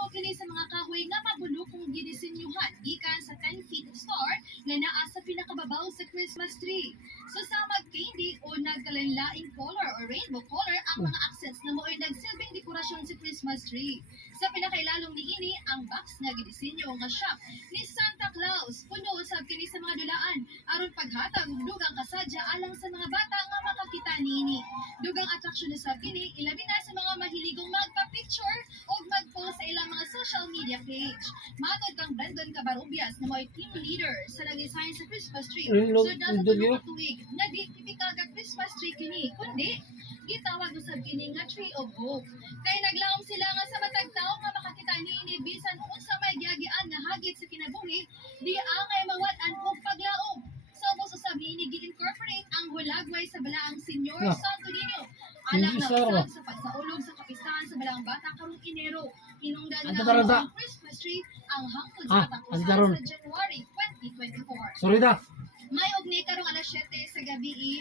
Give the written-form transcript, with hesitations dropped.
Mahimo kini sa mga kahoy nga mabulokong ginisenyuhan gikan sa 10 feet star nga naa sa pinakababaw sa Christmas tree. So sa mag-candy o nagkalain-laing color o rainbow color ang mga accents na mo'y nagsilbing dekorasyon sa Christmas tree. Sa pinakailalong niini ang box nga gidisenyo nga siya ni Santa Claus. Puno usab kini sa mga dulaan aron paghatag og dugang kasadya alang sa mga bata nga makakita niini. Dugang atraksyon usab kini ilabi na sa mga mahiligong magpa-picture o mag-post sa ilang mga social media page. Matod kang Brandon Cabarobias na mo'y team leader sa nag-design sa Christmas tree. So nasa tulong tuig na di typical ka Christmas tree kini, kundi gitawag usab kini nga tree of hope. Kay naglaom sila nga sa matag tawo nga makakita niini bisan unsa may giagian nga hagit sa kinabuhi, di angay mawat-an og paglaom. So mo usab niini gi-incorporate ang hulagway sa balaang Senior Santo Niño. Alang na usab sa pagsaulog sa kapistahan sa balaang bata karong Enero. Hinungdan na ang Christmas tree ang hangtod sa katapusan sa January 2024. Sorry da. May ugni karong alas 7 sa gabi